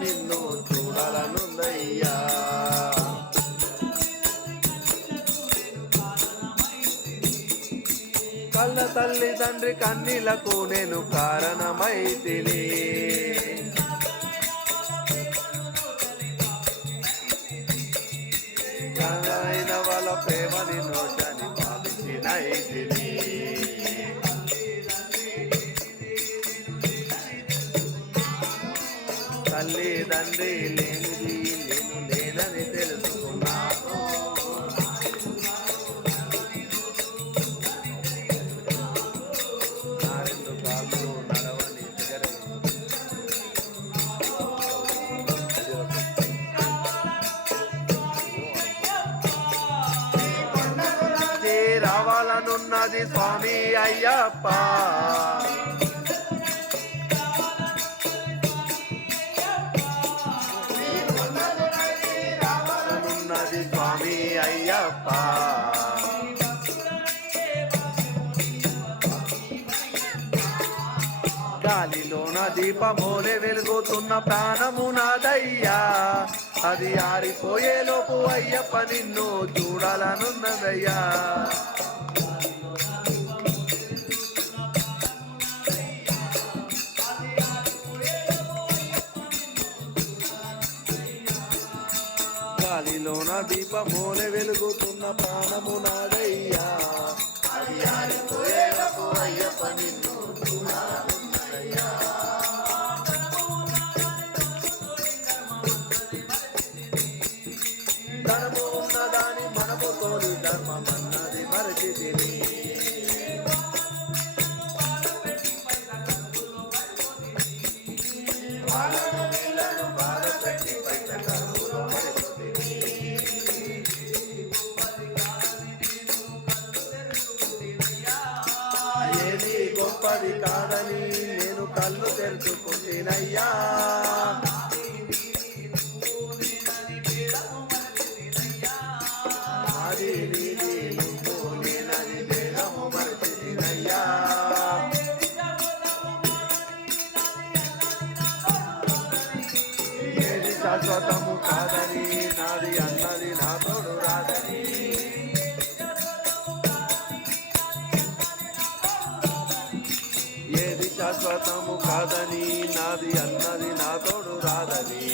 నిన్ను చూడాలనుందయ్యా. కళ్ళ తల్లి తండ్రి కన్నీలకు నేను కారణమైతిని. అయిన వాళ్ళ ప్రేమ నిన్ను చని పాపించినైతిని. తల్లి తండ్రి లేనిది నేను లేనని తెలుసుకున్నాను. నా రెండు కాళ్ళు నడవని రావాలనున్నది స్వామి అయ్యప్ప. రావాలనున్నది స్వామి అయ్యప్ప. గాలిలోన దీపమోలే వెలుగుతున్న ప్రాణము నాదయ్యా. అది ఆరిపోయేలోపు అయ్యప్ప నిన్ను చూడాలనున్నదయ్యా. గాలిలోన దీపమోలే వెలుగుతున్న ప్రాణము నాదయ్యా. అది ఆరిపోయేలోపు అయ్యప్ప నిన్ను చూడాలనున్నదయ్యా. ధర్మము ఉన్నదాని మనము తోడి ధర్మమన్నది మరచితిని. బాధపెట్టి పైస కరువులో పడిపోతిని. ఏది గొప్పది కాదని నేను కళ్ళు తెరుచుకుంటున్నయ్యా. అది నీది నువ్వు నేనని భేదము మరచితినయ్యా. ఏది శాశ్వతము కాదని నాది అన్నది నా తోడు రాదని. ఏది శాశ్వతము కాదని నాది అన్నది నా తోడు రాదని.